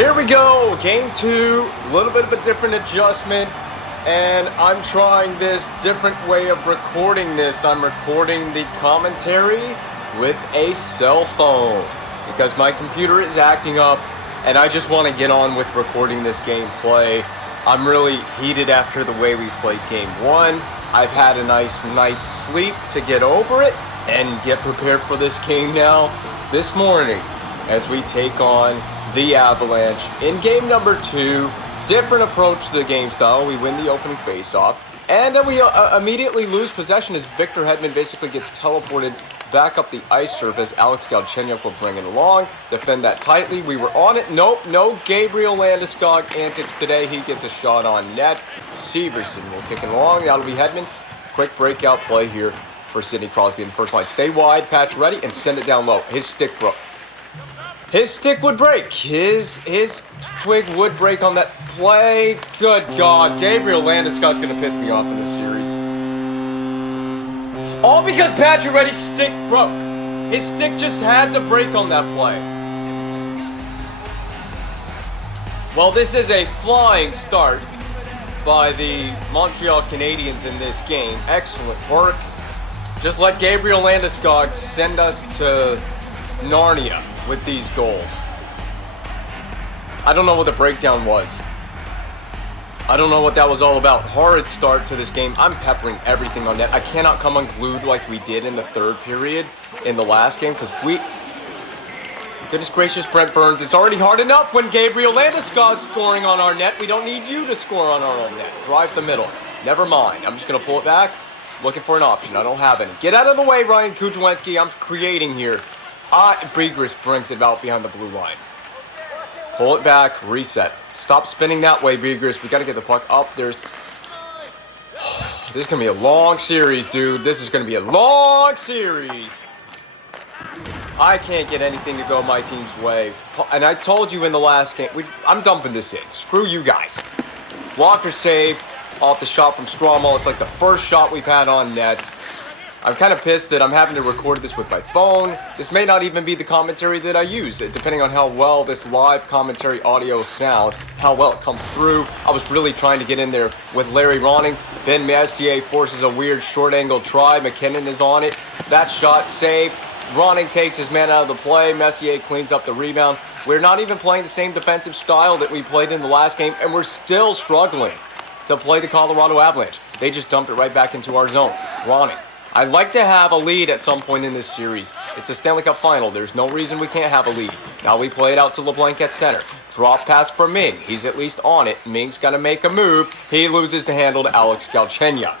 Here we go, game 2, a little bit of a different adjustment, and I'm trying this different way of recording this. I'm recording the commentary with a cell phone because my computer is acting up, and I just want to get on with recording this gameplay. I'm really heated after the way we played game 1. I've had a nice night's sleep to get over it and get prepared for this game now this morning as we take on the Avalanche in game number 2. Different approach to the game style. We win the opening faceoff, and then we immediately lose possession as Victor Hedman basically gets teleported back up the ice surface. Alex Galchenyuk will bring it along, defend that tightly. We were on it. Nope, no Gabriel Landeskog antics today. He gets a shot on net. Severson will kick it along. That'll be Hedman. Quick breakout play here for Sidney Crosby in the first line. Stay wide, patch ready, and send it down low. His stick broke. His stick would break. His twig would break on that play. Good God. Gabriel Landeskog's going to piss me off in this series. All because Patrick Reddy's stick broke. His stick just had to break on that play. Well, this is a flying start by the Montreal Canadiens in this game. Excellent work. Just let Gabriel Landeskog send us to Narnia with these goals. I don't know what the breakdown was. I don't know what that was all about. Horrid start to this game. I'm peppering everything on net. I cannot come unglued like we did in the third period in the last game because goodness gracious, Brent Burns, it's already hard enough when Gabriel Landeskog's scoring on our net. We don't need you to score on our own net. Drive the middle. Never mind. I'm just going to pull it back. Looking for an option. I don't have any. Get out of the way, Ryan Kujawinski. I'm creating here. Briegris brings it out behind the blue line. Pull it back, reset. Stop spinning that way, Briegris. We got to get the puck up. This is going to be a long series, dude. This is going to be a long series. I can't get anything to go my team's way. And I told you in the last game, I'm dumping this in. Screw you guys. Walker save off the shot from Strommel. It's like the first shot we've had on net. I'm kind of pissed that I'm having to record this with my phone. This may not even be the commentary that I use, depending on how well this live commentary audio sounds, how well it comes through. I was really trying to get in there with Larry Ronning. Ben Messier forces a weird short angle try. McKinnon is on it. That shot saved. Ronning takes his man out of the play. Messier cleans up the rebound. We're not even playing the same defensive style that we played in the last game, and we're still struggling to play the Colorado Avalanche. They just dumped it right back into our zone. Ronning. I'd like to have a lead at some point in this series. It's a Stanley Cup final. There's no reason we can't have a lead. Now we play it out to LeBlanc at center. Drop pass for Ming. He's at least on it. Ming's got to make a move. He loses the handle to Alex Galchenyuk.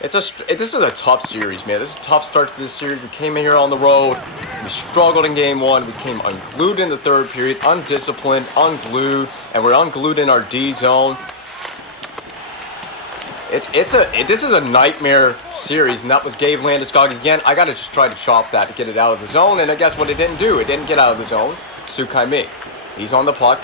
This is a tough series, man. This is a tough start to this series. We came in here on the road. We struggled in game 1. We came unglued in the third period. Undisciplined, unglued, and we're unglued in our D zone. This is a nightmare series, and that was Gabe Landeskog again. I got to try to chop that to get it out of the zone, and I guess what it didn't do. It didn't get out of the zone. Sukai Ming. He's on the puck.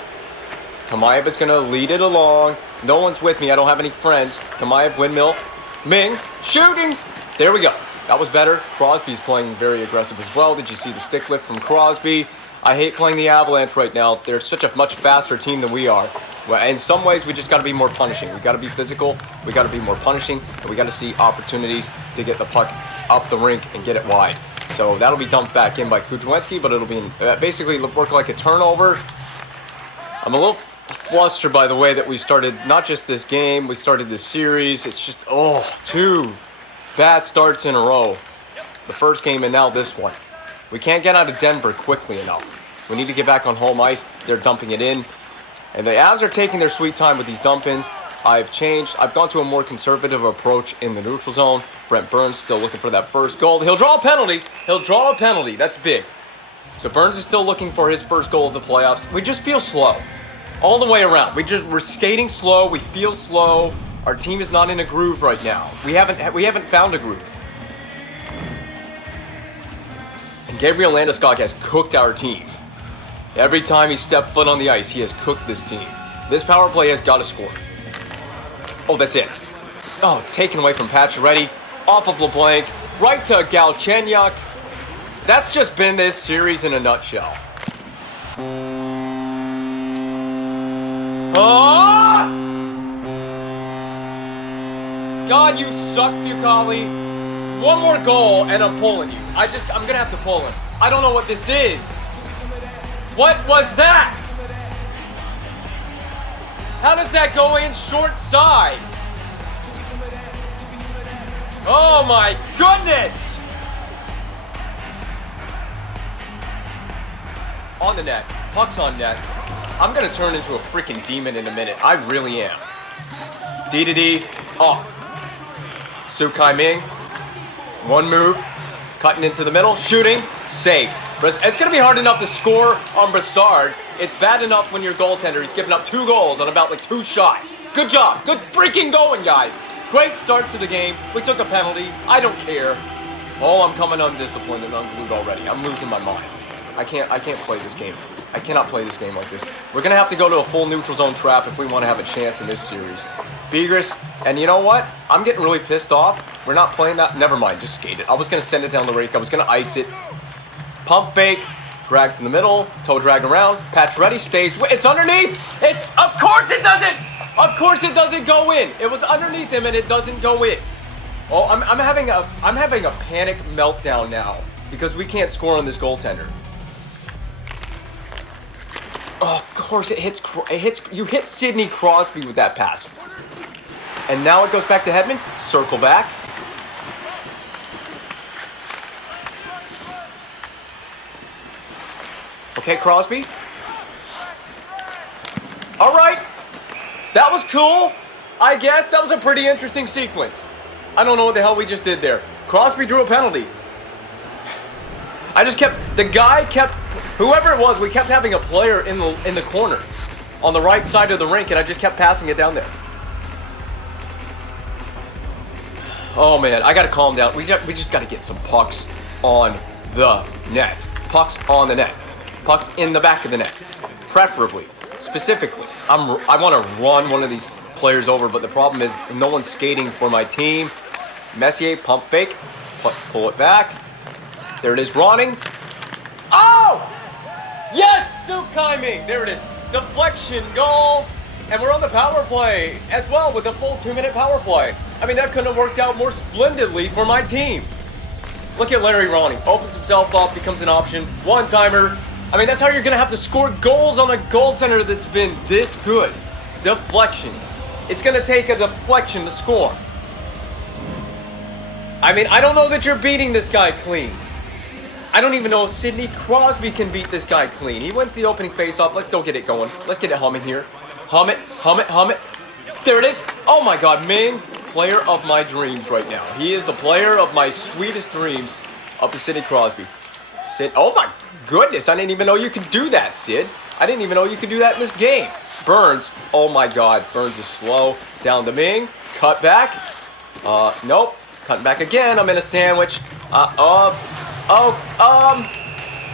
Kamayev is going to lead it along. No one's with me. I don't have any friends. Kamayev, windmill. Ming, shooting. There we go. That was better. Crosby's playing very aggressive as well. Did you see the stick lift from Crosby? I hate playing the Avalanche right now. They're such a much faster team than we are. Well, in some ways, we just got to be more punishing. We got to be physical. We got to be more punishing. And we got to see opportunities to get the puck up the rink and get it wide. So that'll be dumped back in by Kujawinski, but it'll be basically work like a turnover. I'm a little flustered by the way that we started not just this game, we started this series. It's just, 2 bad starts in a row. The first game and now this one. We can't get out of Denver quickly enough. We need to get back on home ice. They're dumping it in. And the Avs are taking their sweet time with these dump-ins. I've gone to a more conservative approach in the neutral zone. Brent Burns still looking for that first goal. He'll draw a penalty. That's big. So Burns is still looking for his first goal of the playoffs. We just feel slow. All the way around. We're skating slow. We feel slow. Our team is not in a groove right now. We haven't found a groove. And Gabriel Landeskog has cooked our team. Every time he stepped foot on the ice, he has cooked this team. This power play has got to score. Oh, that's it. Oh, taken away from Pacioretty. Off of LeBlanc. Right to Galchenyuk. That's just been this series in a nutshell. Oh! God, you suck, Fucali. One more goal, and I'm pulling you. I'm gonna have to pull him. I don't know what this is. What was that? How does that go in short side? Oh my goodness! On the net. Puck's on net. I'm gonna turn into a freaking demon in a minute. I really am. D-to-D. Oh. Su Kai-Ming. One move. Cutting into the middle. Shooting. Save. It's gonna be hard enough to score on Brassard. It's bad enough when your goaltender, he's giving up 2 goals on about like 2 shots. Good job. Good freaking going, guys. Great start to the game. We took a penalty. I don't care. Oh, I'm coming undisciplined and unglued already. I'm losing my mind. I can't play this game. I cannot play this game like this. We're going to have to go to a full neutral zone trap if we want to have a chance in this series. Begris, and you know what? I'm getting really pissed off. We're not playing that. Never mind, just skate it. I was going to send it down the rake. I was going to ice it. Pump fake. Drag to the middle. Toe drag around. Pacioretty stays. It's underneath. Of course it doesn't. Of course it doesn't go in. It was underneath him and it doesn't go in. Oh, I'm having a panic meltdown now because we can't score on this goaltender. Oh, of course it hits. You hit Sidney Crosby with that pass. And now it goes back to Hedman. Circle back. Okay, Crosby. All right. That was cool. I guess that was a pretty interesting sequence. I don't know what the hell we just did there. Crosby drew a penalty. Whoever it was, we kept having a player in the corner on the right side of the rink, and I just kept passing it down there. Oh man, I gotta calm down. We just gotta get some pucks on the net. Pucks on the net. Pucks in the back of the net, preferably, specifically. I want to run one of these players over, but the problem is no one's skating for my team. Messier, pump fake, pull it back. There it is, Ronning. Oh! Yes, Su Kai-Ming. There it is. Deflection goal. And we're on the power play as well with a full 2-minute power play. I mean, that couldn't have worked out more splendidly for my team. Look at Larry Ronning. Opens himself up, becomes an option. One-timer. I mean, that's how you're going to have to score goals on a goaltender that's been this good. Deflections. It's going to take a deflection to score. I mean, I don't know that you're beating this guy clean. I don't even know if Sidney Crosby can beat this guy clean. He wins the opening faceoff. Let's go get it going. Let's get it humming here. Hum it, hum it, hum it. There it is. Oh my God, Ming, player of my dreams right now. He is the player of my sweetest dreams up to Sidney Crosby. Oh my goodness, I didn't even know you could do that, Sid. I didn't even know you could do that in this game. Burns, oh my God, Burns is slow. Down to Ming, cut back. Nope, cut back again. I'm in a sandwich.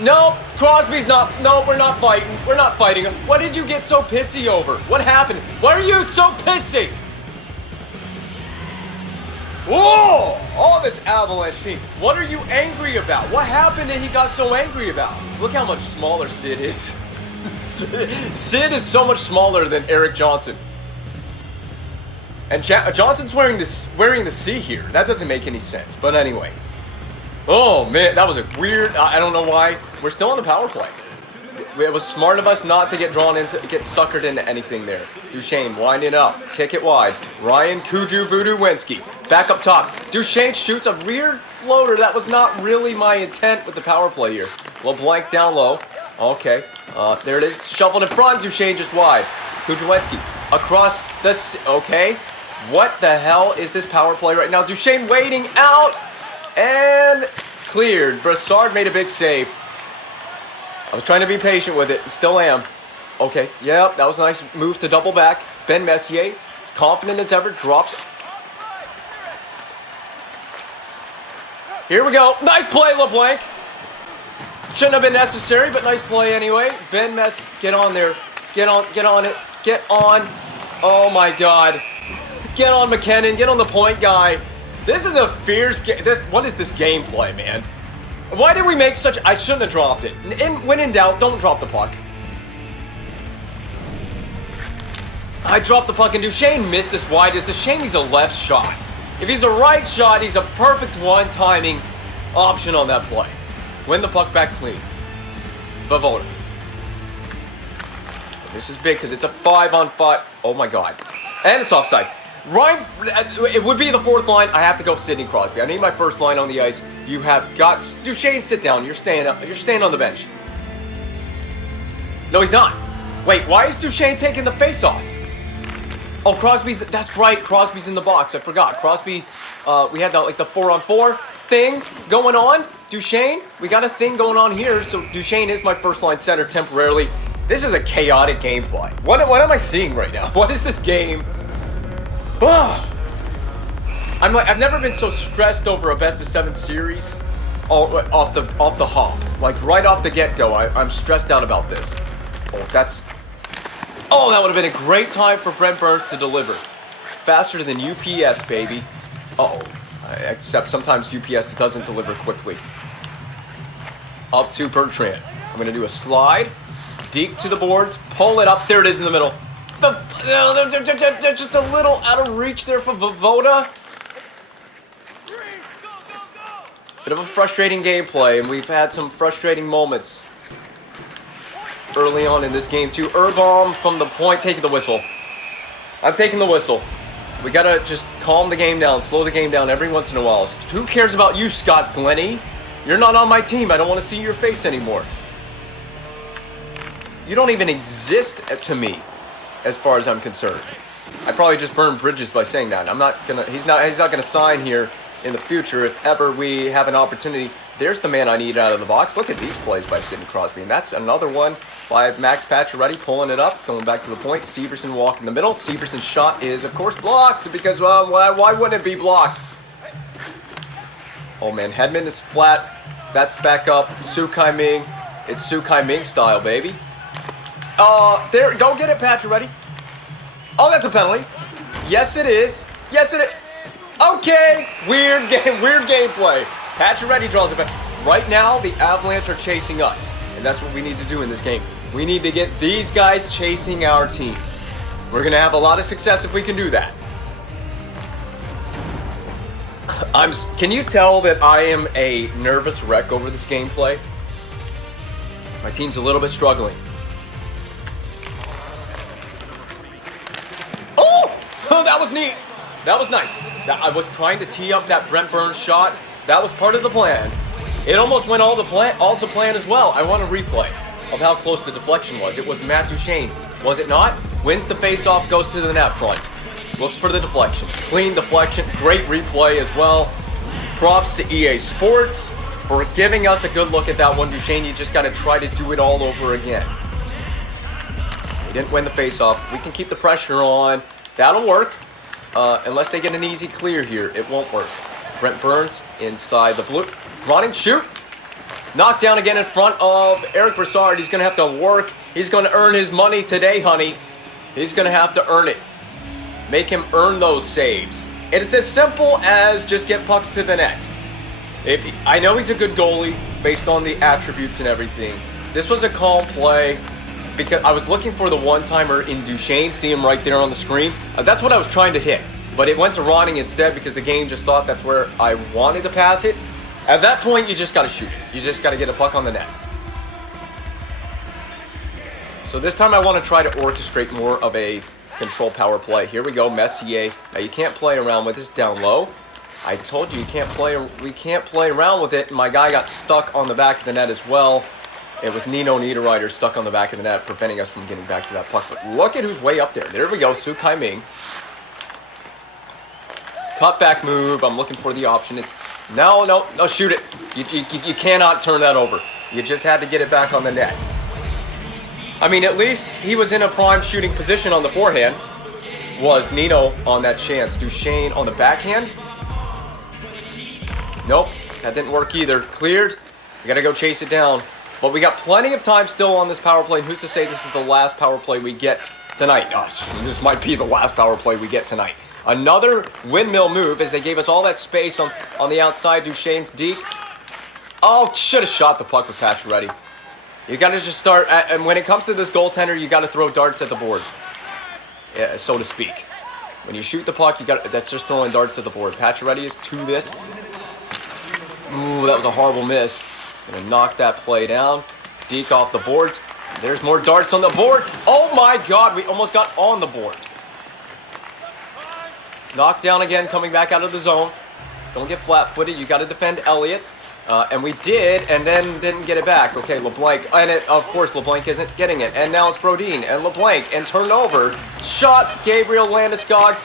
Nope, Crosby's not, no, we're not fighting. We're not fighting. What did you get so pissy over? What happened? Why are you so pissy? Whoa! All this Avalanche team. What are you angry about? What happened that he got so angry about? Look how much smaller Sid is. Sid is so much smaller than Eric Johnson. And Johnson's wearing the C here. That doesn't make any sense. But anyway. Oh man, that was a weird, I don't know why. We're still on the power play. It was smart of us not to get suckered into anything there. Duchesne, wind it up. Kick it wide. Ryan Kuju Voodoo-Wensky. Back up top. Duchesne shoots a weird floater. That was not really my intent with the power play here. Little blank down low. Okay. There it is. Shuffled in front. Duchesne just wide. Kuju-Wensky. Across the... Okay. What the hell is this power play right now? Duchesne waiting out. And cleared. Brassard made a big save. I was trying to be patient with it. Still am. Okay. Yep. That was a nice move to double back. Ben Messier, confident as ever, drops. Here we go. Nice play, LeBlanc. Shouldn't have been necessary, but nice play anyway. Ben Mess, get on there. Get on it. Get on. Oh my God. Get on McKinnon. Get on the point guy. This is a fierce game. What is this gameplay, man? Why did we make such... I shouldn't have dropped it. When in doubt, don't drop the puck. I dropped the puck and Duchesne missed this wide. It's a shame he's a left shot. If he's a right shot, he's a perfect one-timing option on that play. Win the puck back clean. Vavoda. This is big because it's a 5-on-5. Oh my God. And it's offside. Ryan, it would be the fourth line. I have to go Sidney Crosby. I need my first line on the ice. You have got Duchesne, sit down. You're staying up. You're staying on the bench. No, he's not. Wait, why is Duchesne taking the face-off? Oh, Crosby's. That's right. Crosby's in the box. I forgot. Crosby. We had the 4-on-4 thing going on. Duchesne. We got a thing going on here. So Duchesne is my first line center temporarily. This is a chaotic gameplay. What am I seeing right now? What is this game? I've never been so stressed over a best-of-7 series off the hop. Like, right off the get-go, I'm stressed out about this. Oh, that would have been a great time for Brent Burns to deliver. Faster than UPS, baby. Except sometimes UPS doesn't deliver quickly. Up to Bertrand. I'm going to do a slide. Deke to the boards. Pull it up. There it is in the middle. Just a little out of reach there for Vavoda. Bit of a frustrating gameplay, and we've had some frustrating moments early on in this game too. Urbaum from the point, taking the whistle. I'm taking the whistle. We gotta just calm the game down, slow the game down every once in a while. Who cares about you, Scott Glennie? You're not on my team. I don't want to see your face anymore. You don't even exist to me, as far as I'm concerned. I probably just burned bridges by saying that. He's not gonna sign here in the future if ever we have an opportunity. There's the man I need out of the box. Look at these plays by Sidney Crosby. And that's another one by Max Pacioretty pulling it up, going back to the point. Severson walk in the middle. Severson's shot is, of course, blocked because, why wouldn't it be blocked? Oh, man. Hedman is flat. That's back up. Su Kai Ming. It's Su Kai Ming style, baby. There. Go get it, Pacioretty. Oh, that's a penalty. Yes, it is. Yes, it is. Okay. Weird gameplay. Pacioretty draws it back. Right now, the Avalanche are chasing us. And that's what we need to do in this game. We need to get these guys chasing our team. We're going to have a lot of success if we can do that. Can you tell that I am a nervous wreck over this gameplay? My team's a little bit struggling. Oh, that was neat. That was nice. I was trying to tee up that Brent Burns shot. That was part of the plan. It almost went all to plan as well. I want a replay of how close the deflection was. It was Matt Duchesne, was it not? Wins the face-off, goes to the net front. Looks for the deflection. Clean deflection. Great replay as well. Props to EA Sports for giving us a good look at that one. Duchesne, you just got to try to do it all over again. We didn't win the face-off. We can keep the pressure on. That'll work. Unless they get an easy clear here, it won't work. Brent Burns inside the blue. Running, shoot. Knocked down again in front of Eric Brassard. He's going to have to work. He's going to earn his money today, honey. He's going to have to earn it. Make him earn those saves. It's as simple as just get pucks to the net. I know he's a good goalie based on the attributes and everything. This was a calm play because I was looking for the one-timer in Duchesne. See him right there on the screen. That's what I was trying to hit. But it went to Ronning instead because the game just thought that's where I wanted to pass it. At that point, you just got to shoot it. You just got to get a puck on the net. So this time I want to try to orchestrate more of a control power play. Here we go, Messier. Now you can't play around with this down low. I told you we can't play around with it. My guy got stuck on the back of the net as well. It was Nino Niederreiter stuck on the back of the net, preventing us from getting back to that puck. But look at who's way up there. There we go, Su Kai Ming. Cutback move. I'm looking for the option. It's no, shoot it. You cannot turn that over. You just had to get it back on the net. I mean, at least he was in a prime shooting position on the forehand. Was Nino on that chance. Duchesne on the backhand. Nope, that didn't work either. Cleared. We got to go chase it down. But we got plenty of time still on this power play. And who's to say this is the last power play we get tonight? This might be the last power play we get tonight. Another windmill move as they gave us all that space on the outside. Duchesne's Deke. Oh, should have shot the puck with Pacioretty. You got to just start, and when it comes to this goaltender, you got to throw darts at the board. so to speak. When you shoot the puck, that's just throwing darts at the board. Pacioretty is to this. Ooh, that was a horrible miss. Gonna knock that play down. Deke off the boards. There's more darts on the board. Oh my God, we almost got on the board. Knocked down again, coming back out of the zone. Don't get flat-footed. You got to defend Elliott. And we did, and then didn't get it back. Okay, LeBlanc. And of course, LeBlanc isn't getting it. And now it's Brodin and LeBlanc. And turnover. Shot Gabriel Landeskog.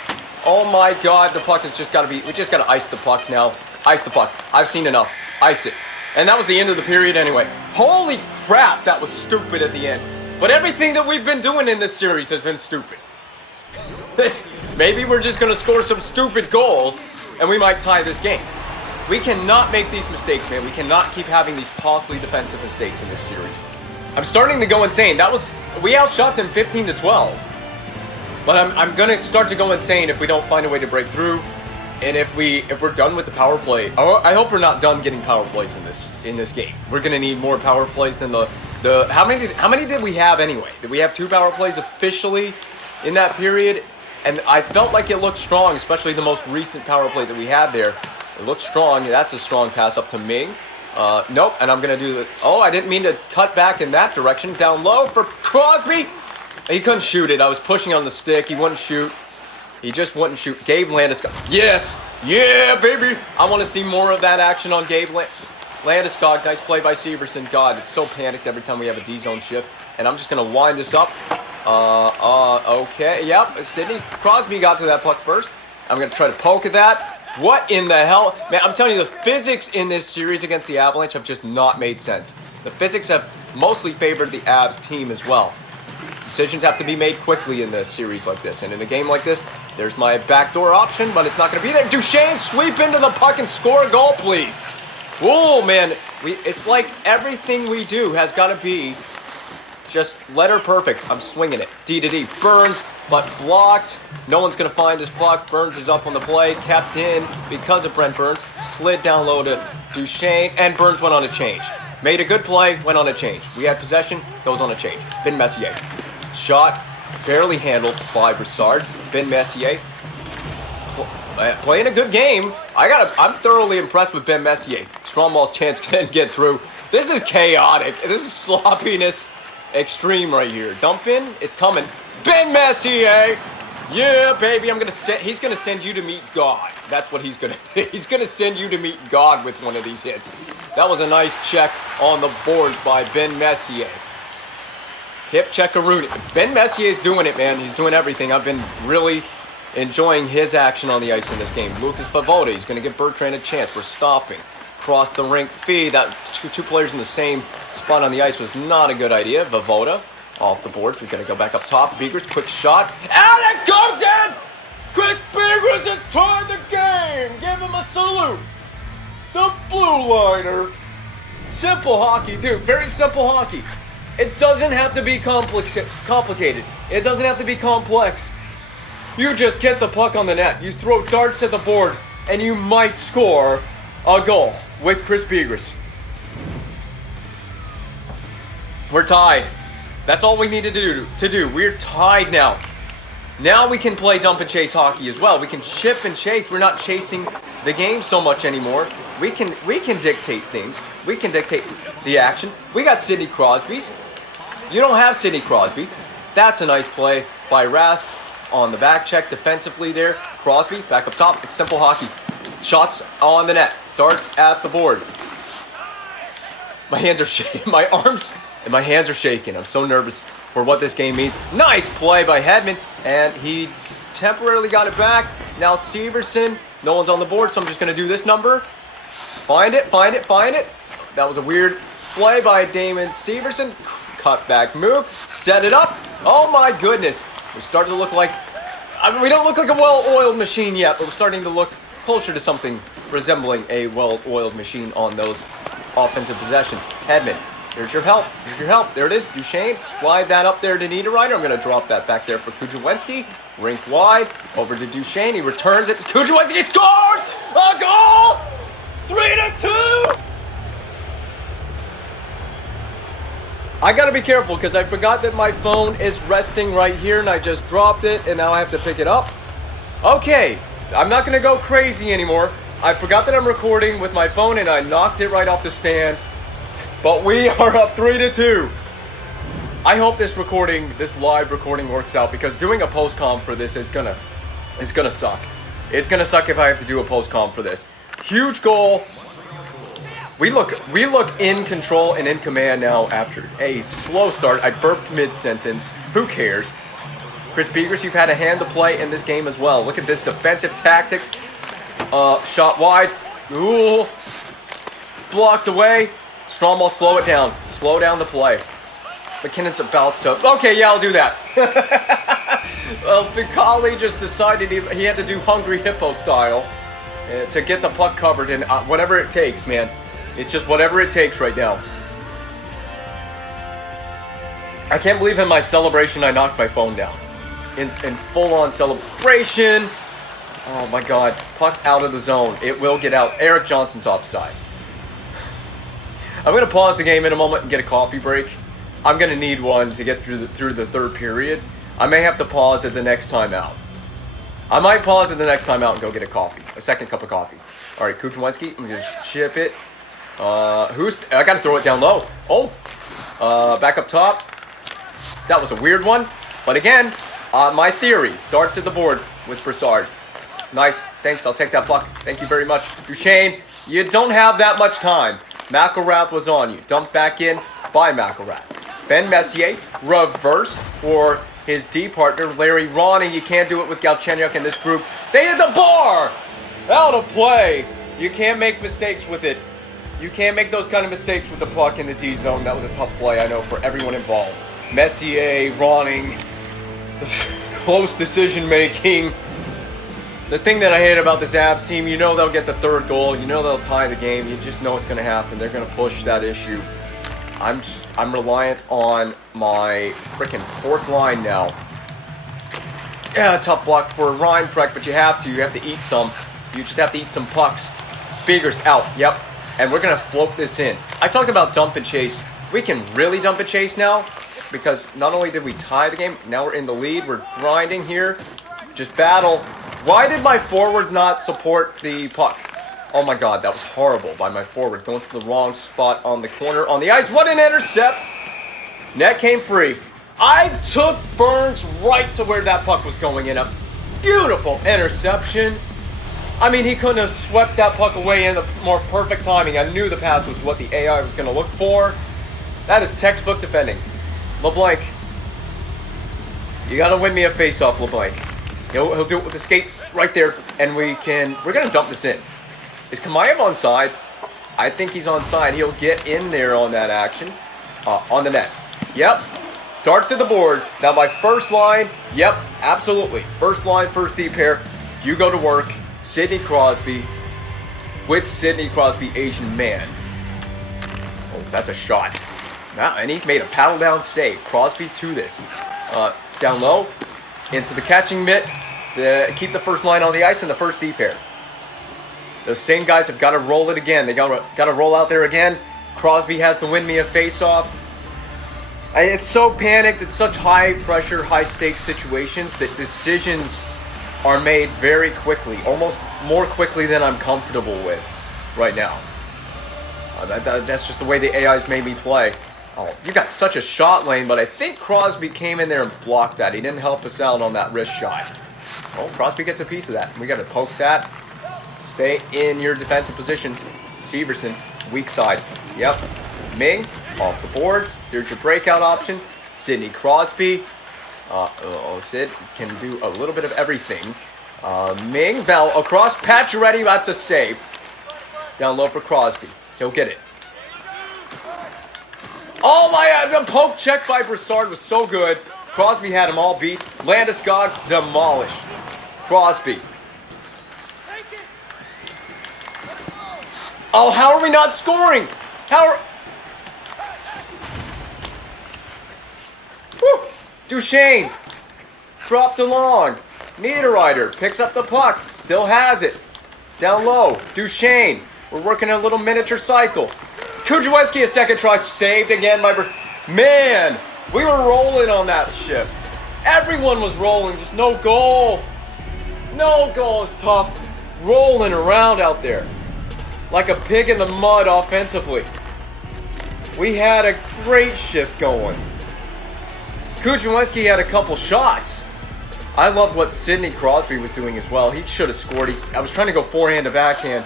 Oh my God, the puck has just got to be... We just got to ice the puck now. Ice the puck. I've seen enough. Ice it. And that was the end of the period anyway. Holy crap, that was stupid at the end. But everything that we've been doing in this series has been stupid. Maybe we're just going to score some stupid goals, and we might tie this game. We cannot make these mistakes, man. We cannot keep having these costly defensive mistakes in this series. I'm starting to go insane. We outshot them 15-12. But I'm going to start to go insane if we don't find a way to break through. And if we're done with the power play. I hope we're not done getting power plays in this game. We're going to need more power plays than the how many did we have anyway? Did we have 2 power plays officially in that period? And I felt like it looked strong, especially the most recent power play that we had there. It looked strong. That's a strong pass up to Ming. Nope, and I'm going to do the... Oh, I didn't mean to cut back in that direction. Down low for Crosby. He couldn't shoot it. I was pushing on the stick. He wouldn't shoot. He just wouldn't shoot. Gabe Landeskog. Yes! Yeah, baby! I want to see more of that action on Gabe Landeskog. Nice play by Severson. God, it's so panicked every time we have a D-zone shift. And I'm just going to wind this up. Okay, yep, Sidney Crosby got to that puck first. I'm going to try to poke at that. What in the hell? Man, I'm telling you, the physics in this series against the Avalanche have just not made sense. The physics have mostly favored the Avs team as well. Decisions have to be made quickly in this series like this. And in a game like this, there's my backdoor option, but it's not going to be there. Duchesne, sweep into the puck and score a goal, please. Whoa, man. It's like everything we do has got to be just letter perfect. I'm swinging it. D to D. Burns, but blocked. No one's going to find this puck. Burns is up on the play. Kept in because of Brent Burns. Slid down low to Duchesne. And Burns went on a change. Made a good play. Went on a change. We had possession. Goes on a change. Ben Messier. Shot. Barely handled by Broussard. Ben Messier. Playing a good game. I'm thoroughly impressed with Ben Messier. Stromball's chance couldn't get through. This is chaotic. This is sloppiness extreme right here. Dump in. It's coming. Ben Messier. Yeah, baby. He's gonna send you to meet God. That's what he's gonna do. He's gonna send you to meet God with one of these hits. That was a nice check on the boards by Ben Messier. Hip check a Rooney. Ben Messier's doing it, man. He's doing everything. I've been really enjoying his action on the ice in this game. Lucas Favoda. He's gonna give Bertrand a chance. We're stopping. Cross the rink feed. That two players in the same spot on the ice was not a good idea. Vavoda off the boards. We're going to go back up top. Begers, quick shot. And it goes in! Quick Begers and tied the game! Give him a salute! The blue liner. Simple hockey, too. Very simple hockey. It doesn't have to be complicated. It doesn't have to be complex. You just get the puck on the net. You throw darts at the board, and you might score a goal with Chris Begers. We're tied. That's all we needed to do. We're tied now. Now we can play dump and chase hockey as well. We can chip and chase. We're not chasing the game so much anymore. We can dictate things. We can dictate the action. We got Sidney Crosby's. You don't have Sidney Crosby. That's a nice play by Rask on the back check defensively there. Crosby back up top. It's simple hockey. Shots on the net. Darts at the board. My hands are shaking. My arms and my hands are shaking. I'm so nervous for what this game means. Nice play by Hedman. And he temporarily got it back. Now Severson. No one's on the board, so I'm just going to do this number. Find it. That was a weird play by Damon Severson. Cut back move. Set it up. Oh my goodness. We're starting to look like... we don't look like a well-oiled machine yet, but we're starting to look closer to something resembling a well-oiled machine on those offensive possessions. Hedman, here's your help. There it is. Duchesne, slide that up there to Niederreiter. I'm going to drop that back there for Kujawenski. Rink wide, over to Duchesne. He returns it to Kujawenski. Scored! A goal! 3-2! I gotta be careful because I forgot that my phone is resting right here and I just dropped it and now I have to pick it up. Okay, I'm not gonna go crazy anymore. I forgot that I'm recording with my phone and I knocked it right off the stand. But we are up 3-2. I hope this live recording works out because doing a post-com for this is gonna suck. It's gonna suck if I have to do a post-com for this. Huge goal. We look in control and in command now after a slow start. I burped mid-sentence. Who cares? Chris Begers, you've had a hand to play in this game as well. Look at this defensive tactics. Shot wide. Ooh. Blocked away. Strong ball, slow it down. Slow down the play. McKinnon's about to... Okay, yeah, I'll do that. Well, Ficali just decided he had to do Hungry Hippo style to get the puck covered and whatever it takes, man. It's just whatever it takes right now. I can't believe in my celebration I knocked my phone down. In full-on celebration. Oh my god. Puck out of the zone. It will get out. Eric Johnson's offside. I'm going to pause the game in a moment and get a coffee break. I'm going to need one to get through the third period. I may have to pause at the next time out. I might pause at the next time out and go get a second cup of coffee. All right, Kuchwinski, I'm going to chip it. I got to throw it down low. Oh, back up top. That was a weird one. But again, my theory, darts at the board with Broussard. Nice, thanks, I'll take that puck. Thank you very much. Duchesne, you don't have that much time. McElrath was on you. Dumped back in by McElrath. Ben Messier, reverse for his D partner, Larry Ronning. You can't do it with Galchenyuk in this group. They hit the bar! Out of play. You can't make mistakes with it. You can't make those kind of mistakes with the puck in the D zone. That was a tough play, I know, for everyone involved. Messier, Ronning, close decision making. The thing that I hate about this Avs team, you know they'll get the third goal. You know they'll tie the game. You just know it's going to happen. They're going to push that issue. I'm reliant on my freaking fourth line now. Yeah, tough block for Reinprecht, but you have to. You have to eat some. You just have to eat some pucks. Begers out. Yep. And we're going to float this in. I talked about dump and chase. We can really dump and chase now because not only did we tie the game, now we're in the lead. We're grinding here. Just battle. Why did my forward not support the puck? Oh my god, that was horrible by my forward. Going to the wrong spot on the corner on the ice. What an intercept! Net came free. I took Burns right to where that puck was going in. A beautiful interception. I mean, he couldn't have swept that puck away in the more perfect timing. I knew the pass was what the AI was going to look for. That is textbook defending. LeBlanc. You got to win me a face-off, LeBlanc. He'll do it with the skate right there, and we're going to dump this in. Is Kamayev onside? I think he's onside. He'll get in there on that action. On the net. Yep. Dart to the board. Now my first line. Yep, absolutely. First line, first D pair. You go to work. Sidney Crosby. With Sidney Crosby, Asian man. Oh, that's a shot. Now, and he made a paddle down save. Crosby's to this. Down low. Into the catching mitt. Keep the first line on the ice and the first D pair. Those same guys have got to roll it again. They got to roll out there again. Crosby has to win me a face-off. It's so panicked. It's such high-pressure, high-stakes situations that decisions are made very quickly, almost more quickly than I'm comfortable with right now. That's just the way the AI's made me play. Oh, you got such a shot lane, but I think Crosby came in there and blocked that. He didn't help us out on that wrist shot. Oh, Crosby gets a piece of that. We got to poke that. Stay in your defensive position. Severson, weak side. Yep. Ming, off the boards. There's your breakout option. Sidney Crosby. Sid can do a little bit of everything. Ming, Bell across. Pacioretty, that's a save. Down low for Crosby. He'll get it. Oh my god, the poke check by Broussard was so good. Crosby had him all beat. Landeskog demolished. Crosby. Oh, how are we not scoring? Woo! Duchesne. Dropped along. Niederreiter picks up the puck. Still has it. Down low. Duchesne. We're working a little miniature cycle. Kujawenski, a second try, saved again by... Man, we were rolling on that shift. Everyone was rolling, just no goal. No goal is tough. Rolling around out there like a pig in the mud offensively. We had a great shift going. Kujawenski had a couple shots. I loved what Sidney Crosby was doing as well. He should have scored. I was trying to go forehand to backhand.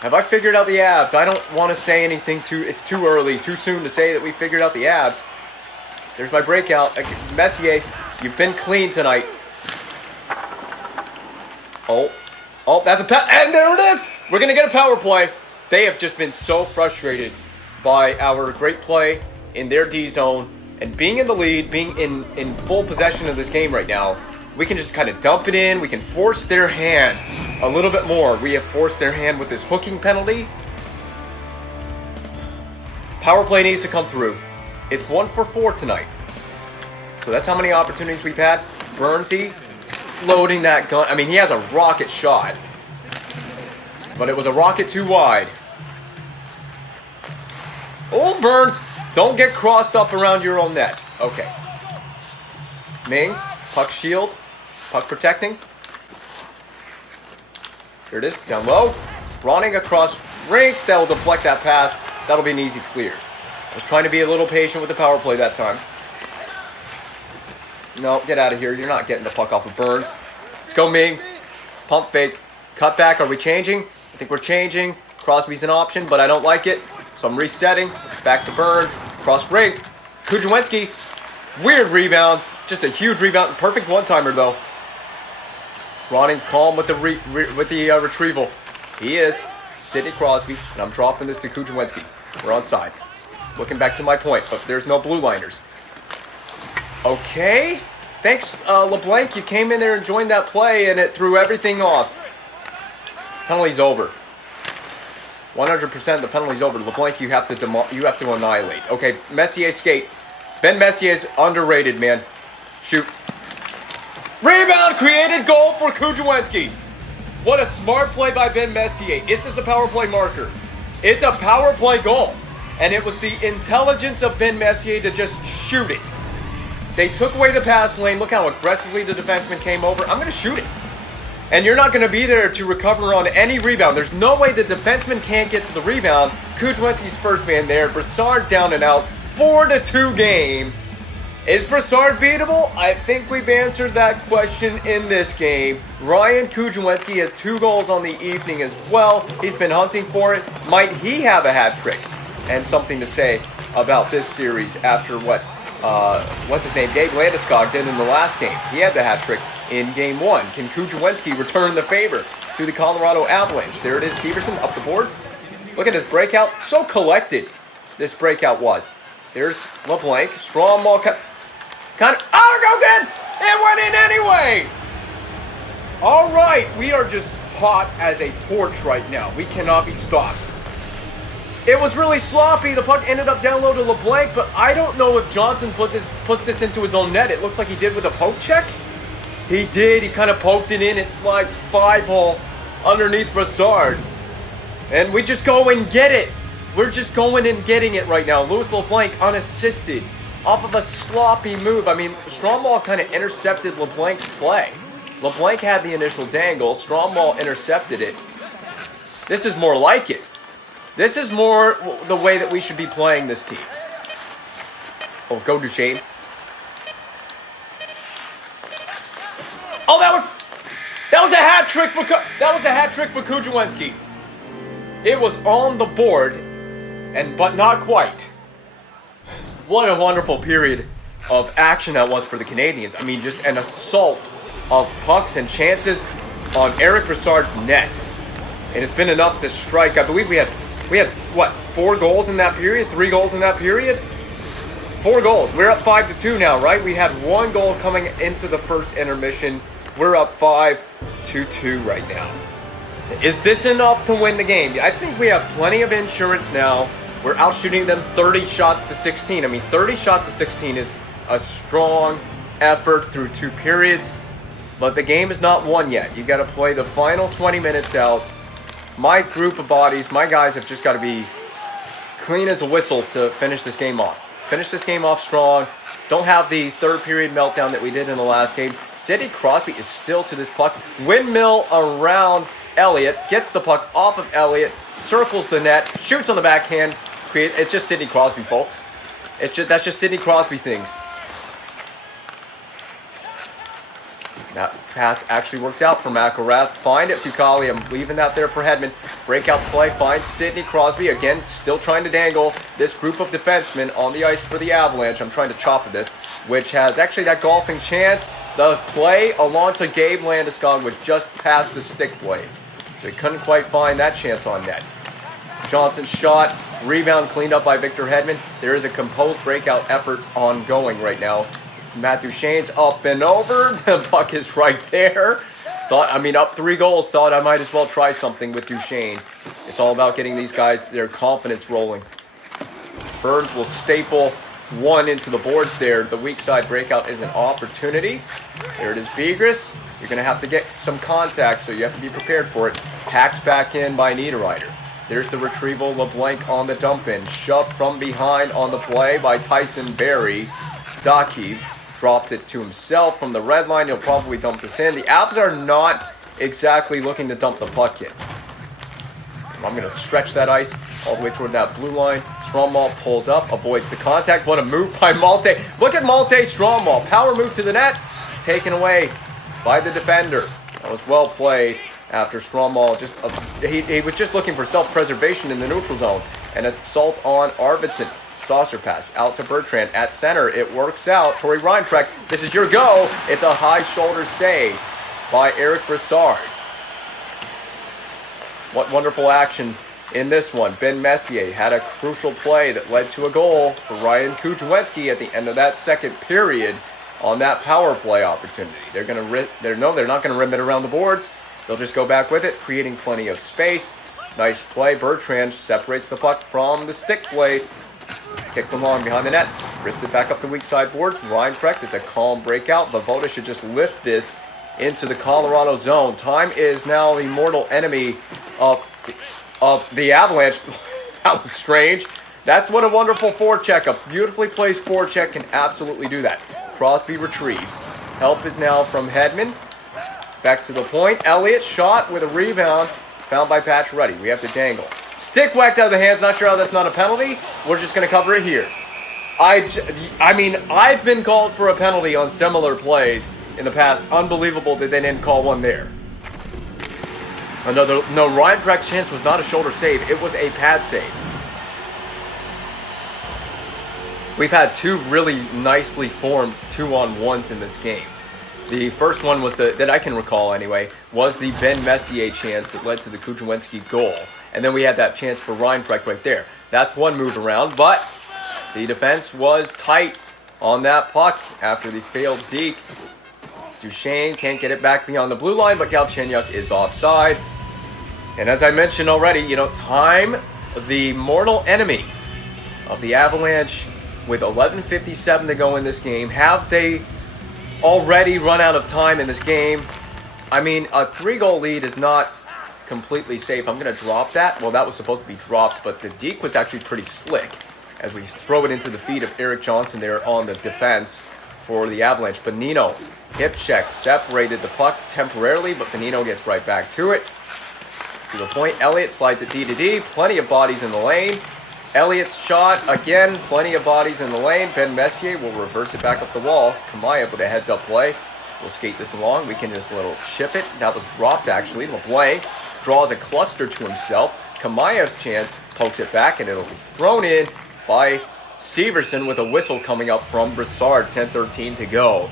Have I figured out the abs? I don't want to say anything it's too early, too soon to say that we figured out the abs. There's my breakout. Messier, you've been clean tonight. Oh, that's and there it is! We're going to get a power play. They have just been so frustrated by our great play in their D zone and being in the lead, being in full possession of this game right now. We can just kind of dump it in. We can force their hand a little bit more. We have forced their hand with this hooking penalty. Power play needs to come through. It's 1 for 4 tonight. So that's how many opportunities we've had. Burnsy loading that gun. I mean, he has a rocket shot. But it was a rocket too wide. Oh, Burns, don't get crossed up around your own net. Okay. Ming, puck shield, puck protecting. Here it is, down low. Ronning across rink, that'll deflect that pass. That'll be an easy clear. I was trying to be a little patient with the power play that time. No, get out of here. You're not getting the puck off of Burns. Let's go, Ming. Pump fake. Cut back. Are we changing? I think we're changing. Crosby's an option, but I don't like it. So I'm resetting. Back to Burns. Cross rink. Kujawenski. Weird rebound. Just a huge rebound. Perfect one-timer, though. Ronning calm with the retrieval. He is. Sidney Crosby. And I'm dropping this to Kujawenski. We're on side. Looking back to my point, but there's no blue liners. Okay. Thanks, LeBlanc. You came in there and joined that play, and it threw everything off. Penalty's over. 100% the penalty's over. LeBlanc, you have to annihilate. Okay, Messier skate. Ben Messier's underrated, man. Shoot. Rebound created, goal for Kujawenski. What a smart play by Ben Messier. Is this a power play marker? It's a power play goal. And it was the intelligence of Ben Messier to just shoot it. They took away the pass lane. Look how aggressively the defenseman came over. I'm going to shoot it. And you're not going to be there to recover on any rebound. There's no way the defenseman can't get to the rebound. Kujawenski's first man there. Brassard down and out. 4-2 game. Is Brassard beatable? I think we've answered that question in this game. Ryan Kujawenski has 2 goals on the evening as well. He's been hunting for it. Might he have a hat trick? And something to say about this series after what's his name? Gabe Landeskog did in the last game. He had the hat trick in game 1. Can Kujawenski return the favor to the Colorado Avalanche? There it is, Severson up the boards. Look at his breakout. So collected this breakout was. There's LeBlanc. Strong ball cut. Kind of. Oh, it goes in! It went in anyway! All right, we are just hot as a torch right now. We cannot be stopped. It was really sloppy. The puck ended up down low to LeBlanc, but I don't know if Johnson puts this into his own net. It looks like he did with a poke check. He did. He kind of poked it in. It slides 5-hole underneath Brassard. And we just go and get it. We're just going and getting it right now. Louis LeBlanc unassisted off of a sloppy move. I mean, Stromball kind of intercepted LeBlanc's play. LeBlanc had the initial dangle. Stromball intercepted it. This is more like it. This is more the way that we should be playing this team. Oh, go Duchesne. Oh, that was the hat trick for Kujawenski. It was on the board, but not quite. What a wonderful period of action that was for the Canadiens. I mean, just an assault of pucks and chances on Eric Brassard's net. It has been enough to strike. I believe we had what, 4 goals in that period? 3 goals in that period? 4 goals. We're up 5-2 now, right? We had 1 goal coming into the first intermission. We're up 5-2 right now. Is this enough to win the game? I think we have plenty of insurance now. We're out shooting them 30 shots to 16. I mean, 30 shots to 16 is a strong effort through 2 periods. But the game is not won yet. You got to play the final 20 minutes out. My group of bodies, my guys have just got to be clean as a whistle to finish this game off. Finish this game off strong. Don't have the third period meltdown that we did in the last game. Sidney Crosby is still to this puck. Windmill around Elliott. Gets the puck off of Elliott. Circles the net. Shoots on the backhand. It's just Sidney Crosby, folks. That's just Sidney Crosby things. That pass actually worked out for McElrath. Find it, Fucali. I'm leaving that there for Hedman. Breakout play. Finds Sidney Crosby. Again, still trying to dangle this group of defensemen on the ice for the Avalanche. I'm trying to chop at this, which has actually that golfing chance. The play along to Gabe Landeskog was just past the stick blade. So he couldn't quite find that chance on net. Johnson's shot. Rebound cleaned up by Victor Hedman. There is a composed breakout effort ongoing right now. Matt Duchesne's up and over. The puck is right there. Up 3 goals. Thought I might as well try something with Duchesne. It's all about getting these guys their confidence rolling. Burns will staple one into the boards there. The weak side breakout is an opportunity. There it is, Begris. You're going to have to get some contact, so you have to be prepared for it. Hacked back in by Niederreiter. There's the retrieval. LeBlanc on the dump-in. Shoved from behind on the play by Tyson Barrie. Dakiv dropped it to himself from the red line. He'll probably dump this in. The Avs are not exactly looking to dump the puck in. I'm going to stretch that ice all the way toward that blue line. Stromwall pulls up, avoids the contact. What a move by Malte. Look at Malte Stromwall. Power move to the net. Taken away by the defender. That was well played after Stromwall he was just looking for self-preservation in the neutral zone. An assault on Arvidsson. Saucer pass out to Bertrand at center. It works out. Torrey Reinprecht, this is your go. It's a high shoulder save by Eric Brassard. What wonderful action in this one. Ben Messier had a crucial play that led to a goal for Ryan Kujawenski at the end of that second period on that power play opportunity. They're not going to rim it around the boards. They'll just go back with it, creating plenty of space. Nice play. Bertrand separates the puck from the stick blade. Kicked along behind the net. Wristed back up the weak side boards. Reinprecht, it's a calm breakout. Voda should just lift this into the Colorado zone. Time is now the mortal enemy of the Avalanche. That was strange. That's what a wonderful forecheck, a beautifully placed forecheck can absolutely do that. Crosby retrieves. Help is now from Hedman. Back to the point. Elliott shot with a rebound. Found by Pacioretty. We have to dangle. Stick whacked out of the hands. Not sure how that's not a penalty. We're just going to cover it here. I've been called for a penalty on similar plays in the past. Unbelievable that they didn't call one there. Reinprecht's chance was not a shoulder save. It was a pad save. We've had 2 really nicely formed 2-on-1s in this game. The first one was that I can recall anyway, was the Ben Messier chance that led to the Kujawenski goal. And then we had that chance for Reinprecht right there. That's one move around, but the defense was tight on that puck after the failed deke. Duchesne can't get it back beyond the blue line, but Galchenyuk is offside. And as I mentioned already, time, the mortal enemy of the Avalanche, with 11:57 to go in this game. Have they already run out of time in this game? A 3-goal lead is not completely safe. I'm going to drop that. Well, that was supposed to be dropped, but the deke was actually pretty slick as we throw it into the feet of Eric Johnson there on the defense for the Avalanche. Bonino, hip check, separated the puck temporarily, but Bonino gets right back to it. To the point, Elliott slides it D to D. Plenty of bodies in the lane. Elliott's shot, again, plenty of bodies in the lane. Ben Messier will reverse it back up the wall. Kamayev with a heads-up play. We'll skate this along. We can just a little chip it. That was dropped, actually. LeBlanc draws a cluster to himself. Kamayev's chance pokes it back, and it'll be thrown in by Severson with a whistle coming up from Brassard. 10:13 to go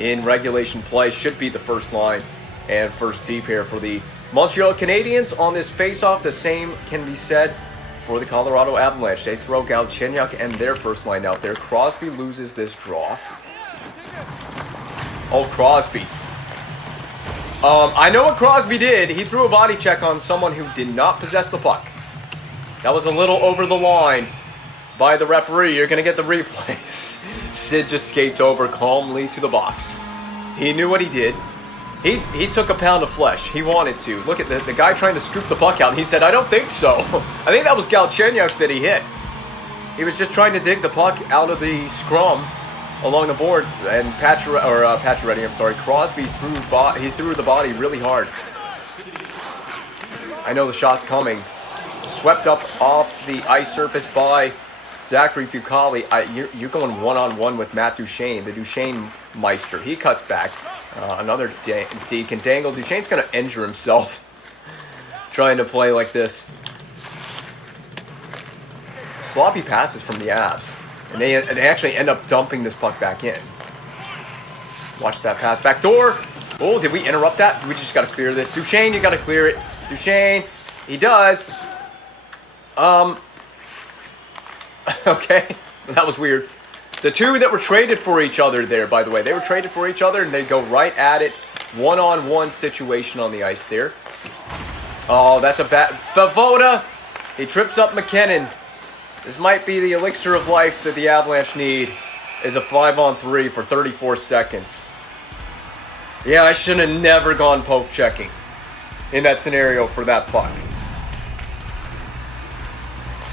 in regulation play. Should be the first line and first deep here for the Montreal Canadiens. On this face-off, the same can be said for the Colorado Avalanche. They throw Galchenyuk and their first line out there. Crosby loses this draw. Oh, Crosby. I know what Crosby did. He threw a body check on someone who did not possess the puck. That was a little over the line by the referee. You're going to get the replays. Sid just skates over calmly to the box. He knew what he did. He took a pound of flesh. He wanted to. Look at the guy trying to scoop the puck out, and he said, I don't think so. I think that was Galchenyuk that he hit. He was just trying to dig the puck out of the scrum along the boards, and Crosby threw the body really hard. I know the shot's coming. Swept up off the ice surface by Zachary Fucale. You're going one-on-one with Matt Duchene, the Duchene Meister. He cuts back. Another deke and dangle. Duchene's going to injure himself trying to play like this. Sloppy passes from the Avs. And they actually end up dumping this puck back in. Watch that pass back door. Oh, did we interrupt that? We just got to clear this. Duchene, you got to clear it. Duchene, he does. Okay, that was weird. The two that were traded for each other there, by the way, they were traded for each other, and they go right at it. One-on-one situation on the ice there. Oh, that's a bad... Vavoda! He trips up McKinnon. This might be the elixir of life that the Avalanche need, is a 5-on-3 for 34 seconds. Yeah, I should have never gone poke checking in that scenario for that puck.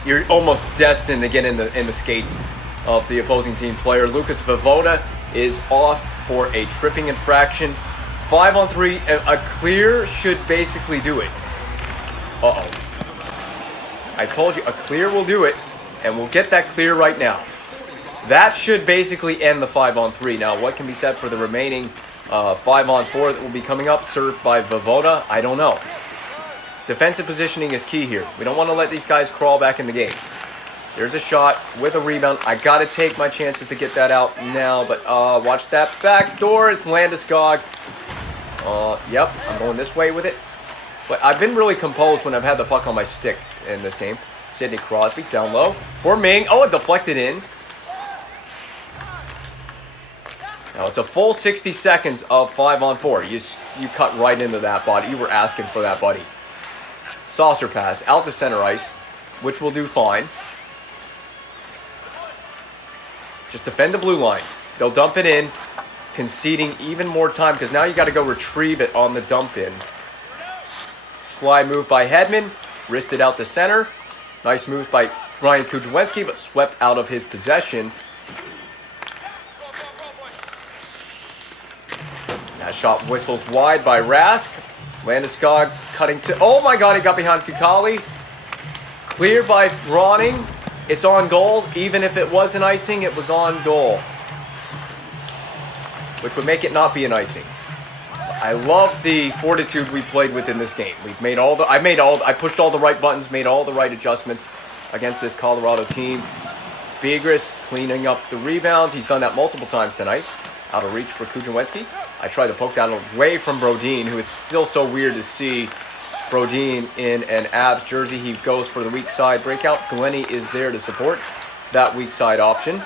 You're almost destined to get in the skates of the opposing team player. Lucas Vavoda is off for a tripping infraction. 5-on-3, a clear should basically do it. Uh-oh. I told you, a clear will do it, and we'll get that clear right now. That should basically end the 5-on-3. Now, what can be said for the remaining 5-on-4 that will be coming up, served by Vavoda? I don't know. Defensive positioning is key here. We don't want to let these guys crawl back in the game. There's a shot with a rebound. I got to take my chances to get that out now, but watch that back door. It's Landeskog. Yep, I'm going this way with it. But I've been really composed when I've had the puck on my stick in this game. Sidney Crosby down low for Ming. Oh, it deflected in. Now it's a full 60 seconds of 5-on-4. You cut right into that body. You were asking for that, buddy. Saucer pass out to center ice, which will do fine. Just defend the blue line. They'll dump it in, conceding even more time because now you got to go retrieve it on the dump in. Slide move by Hedman, wristed out the center. Nice move by Ryan Kujawenski, but swept out of his possession. That shot whistles wide by Rask. Landeskog cutting to... Oh my god, he got behind Fucale. Cleared by Ronning. It's on goal. Even if it was an icing, it was on goal. Which would make it not be an icing. I love the fortitude we played with in this game. I pushed all the right buttons, made all the right adjustments against this Colorado team. Biegras cleaning up the rebounds. He's done that multiple times tonight. Out of reach for Kujawenski. I tried to poke that away from Brodin, who it's still so weird to see Brodin in an Avs jersey. He goes for the weak side breakout. Glenny is there to support that weak side option.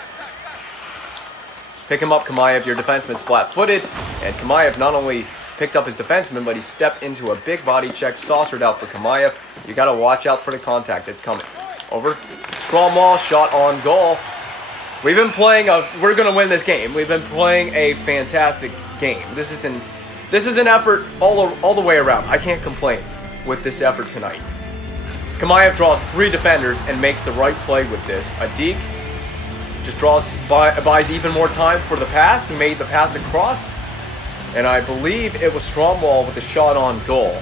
Pick him up, Kamayev. Your defenseman's flat-footed. And Kamayev not only picked up his defenseman, but he stepped into a big body check, saucered out for Kamayev. You got to watch out for the contact. It's coming. Over. Stromwall, shot on goal. We've been playing we're going to win this game. We've been playing a fantastic game. This is an effort all the way around. I can't complain with this effort tonight. Kamayev draws 3 defenders and makes the right play with this. A deke just buys even more time for the pass. He made the pass across. And I believe it was Stromwall with the shot on goal.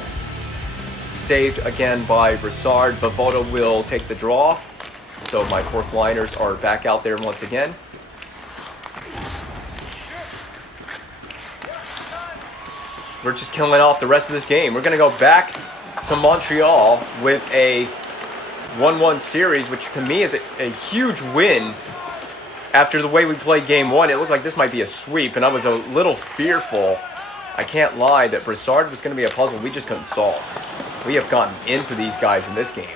Saved again by Brassard. Vavoda will take the draw. So my fourth liners are back out there once again. We're just killing off the rest of this game. We're going to go back to Montreal with a 1-1 series, which to me is a huge win. After the way we played game 1, it looked like this might be a sweep, and I was a little fearful, I can't lie, that Brassard was going to be a puzzle we just couldn't solve. We have gotten into these guys in this game.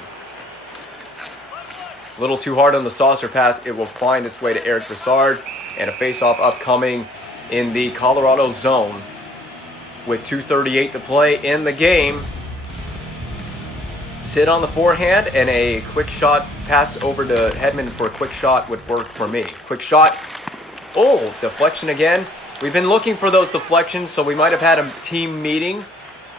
A little too hard on the saucer pass. It will find its way to Eric Brassard, and a face-off upcoming in the Colorado zone with 2:38 to play in the game. Sit on the forehand, and a quick shot pass over to Hedman for a quick shot would work for me. Quick shot. Oh, deflection again. We've been looking for those deflections, so we might have had a team meeting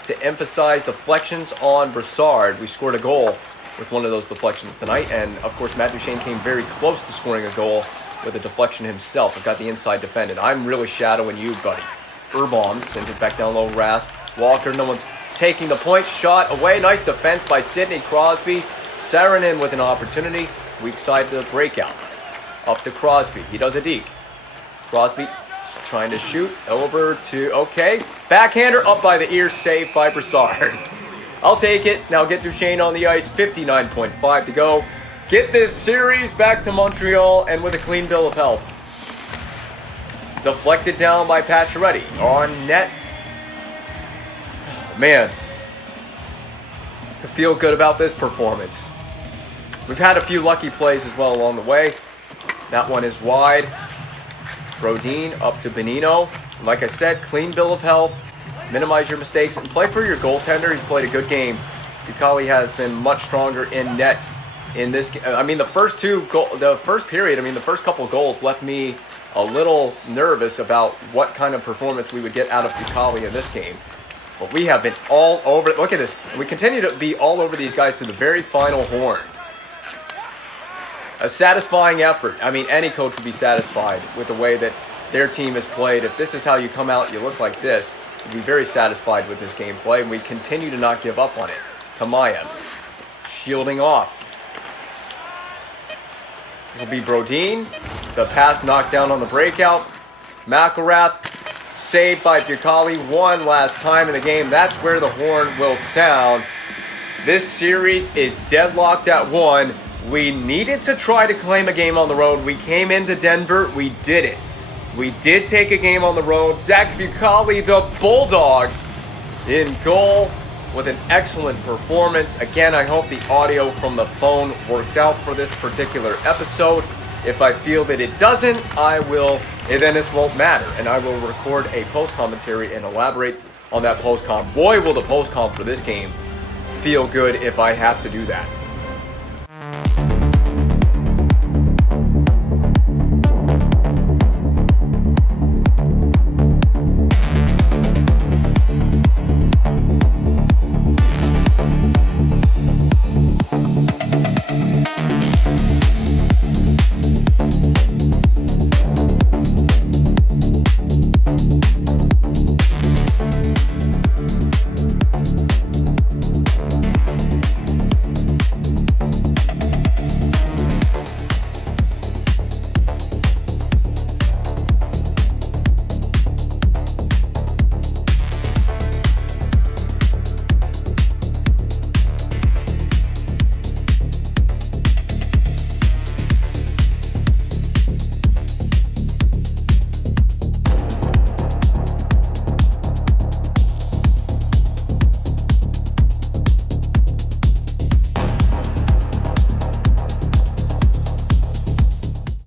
to emphasize deflections on Brassard. We scored a goal with one of those deflections tonight, and of course Matt Duchene came very close to scoring a goal with a deflection himself and got the inside defended. I'm really shadowing you, buddy. Urbom sends it back down low. Rask. Walker, no one's taking the point. Shot away. Nice defense by Sidney Crosby. Saarinen with an opportunity. Weak side to the breakout. Up to Crosby. He does a deke. Crosby trying to shoot over to, okay. Backhander up by the ear. Saved by Brassard. I'll take it. Now get Duchene on the ice. 59.5 to go. Get this series back to Montreal and with a clean bill of health. Deflected down by Pacioretty. On net. Man. To feel good about this performance. We've had a few lucky plays as well along the way. That one is wide. Brodin up to Bonino. Like I said, clean bill of health. Minimize your mistakes and play for your goaltender. He's played a good game. Fucale has been much stronger in net in this game. I mean, the first period, the first couple goals left me a little nervous about what kind of performance we would get out of Fucale in this game. But we have been all over. Look at this. We continue to be all over these guys to the very final horn. A satisfying effort. I mean, any coach would be satisfied with the way that their team has played. If this is how you come out, you look like this, you'd be very satisfied with this gameplay. And we continue to not give up on it. Kamayev shielding off. This will be Brodin. The pass knocked down on the breakout. McElrath saved by Fucale one last time in the game. That's where the horn will sound. This series is deadlocked at 1. We needed to try to claim a game on the road. We came into Denver. We did it. We did take a game on the road. Zach Fucale, the Bulldog, in goal with an excellent performance. Again, I hope the audio from the phone works out for this particular episode. If I feel that it doesn't, and then this won't matter. And I will record a post-commentary and elaborate on that post-com. Boy, will the post-com for this game feel good if I have to do that.